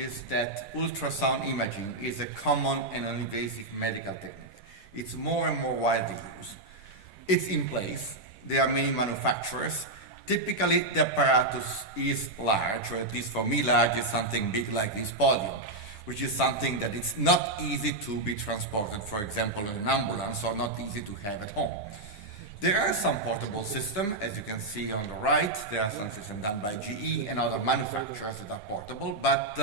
is that ultrasound imaging is a common and non-invasive medical technique. It's more and more widely used. It's in place. There are many manufacturers. Typically, the apparatus is large, or at least for me, large is something big like this podium, which is something that it's not easy to be transported, for example, in an ambulance, or not easy to have at home. There are some portable systems, as you can see on the right. There are some systems done by GE and other manufacturers that are portable, but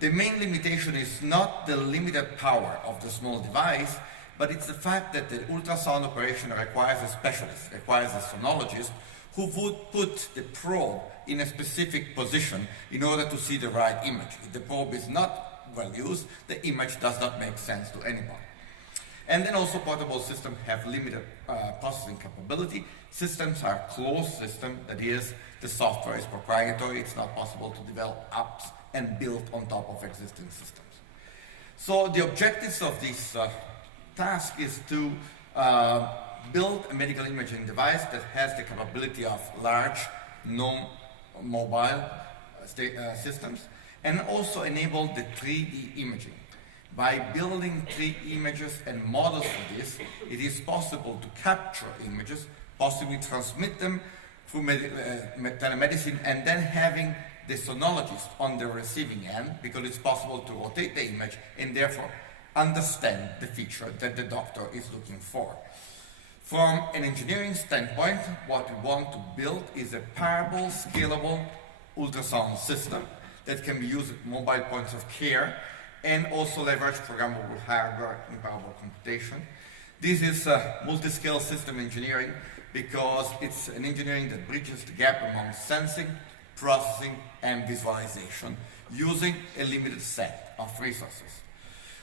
the main limitation is not the limited power of the small device, but it's the fact that the ultrasound operation requires a specialist, requires a sonologist, who would put the probe in a specific position in order to see the right image. If the probe is not well used, the image does not make sense to anyone. And then also portable systems have limited processing capability. Systems are closed systems, that is, the software is proprietary. It's not possible to develop apps and build on top of existing systems. So the objectives of this task is to build a medical imaging device that has the capability of large, non-mobile systems, and also enable the 3D imaging. By building 3D images and models for this, it is possible to capture images, possibly transmit them through telemedicine, and then having the sonologist on the receiving end, because it's possible to rotate the image and therefore understand the feature that the doctor is looking for. From an engineering standpoint, what we want to build is a parable, scalable ultrasound system that can be used at mobile points of care and also leverage programmable hardware and parable computation. This is multi-scale system engineering because it's an engineering that bridges the gap among sensing, processing, and visualization using a limited set of resources.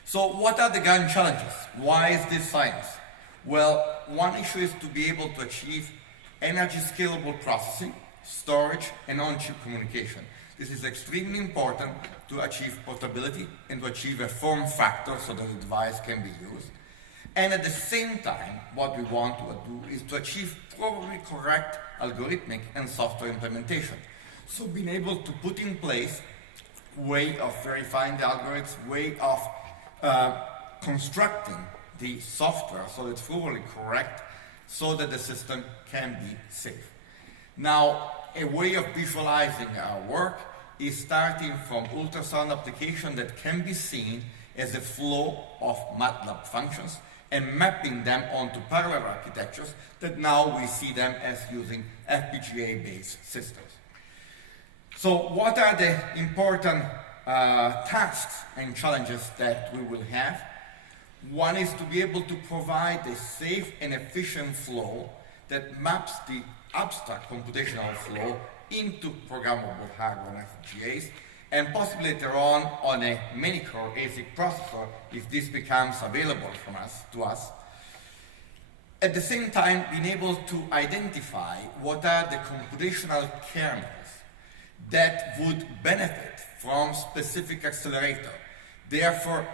So what are the grand challenges? Why is this science? Well, one issue is to be able to achieve energy scalable processing, storage, and on-chip communication. This is extremely important to achieve portability and to achieve a form factor so that the device can be used. And at the same time, what we want to do is to achieve probably correct algorithmic and software implementation. So being able to put in place way of verifying the algorithms, way of constructing the software so it's fully correct, so that the system can be safe. Now, a way of visualizing our work is starting from ultrasound application that can be seen as a flow of MATLAB functions and mapping them onto parallel architectures that now we see them as using FPGA-based systems. So what are the important tasks and challenges that we will have? One is to be able to provide a safe and efficient flow that maps the abstract computational flow into programmable hardware and FPGAs, and possibly later on a many-core ASIC processor if this becomes available to us. At the same time, being able to identify what are the computational kernels that would benefit from specific accelerator, therefore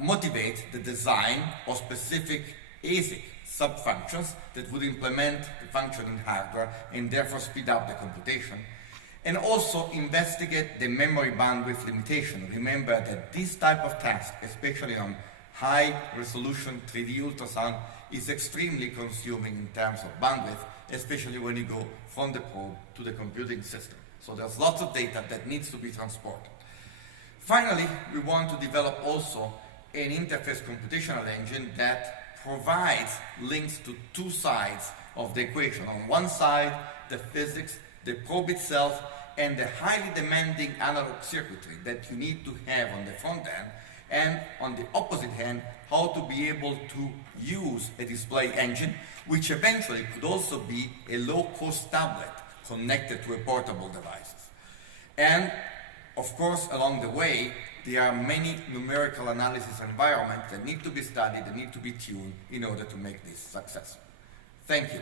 motivate the design of specific ASIC sub-functions that would implement the function in hardware and therefore speed up the computation, and also investigate the memory bandwidth limitation. Remember that this type of task, especially on high resolution 3D ultrasound, is extremely consuming in terms of bandwidth, especially when you go from the probe to the computing system. So there's lots of data that needs to be transported. Finally, we want to develop also an interface computational engine that provides links to two sides of the equation. On one side, the physics, the probe itself, and the highly demanding analog circuitry that you need to have on the front end, and on the opposite hand, how to be able to use a display engine, which eventually could also be a low-cost tablet connected to a portable device. And of course, along the way, there are many numerical analysis environments that need to be studied, that need to be tuned in order to make this successful. Thank you.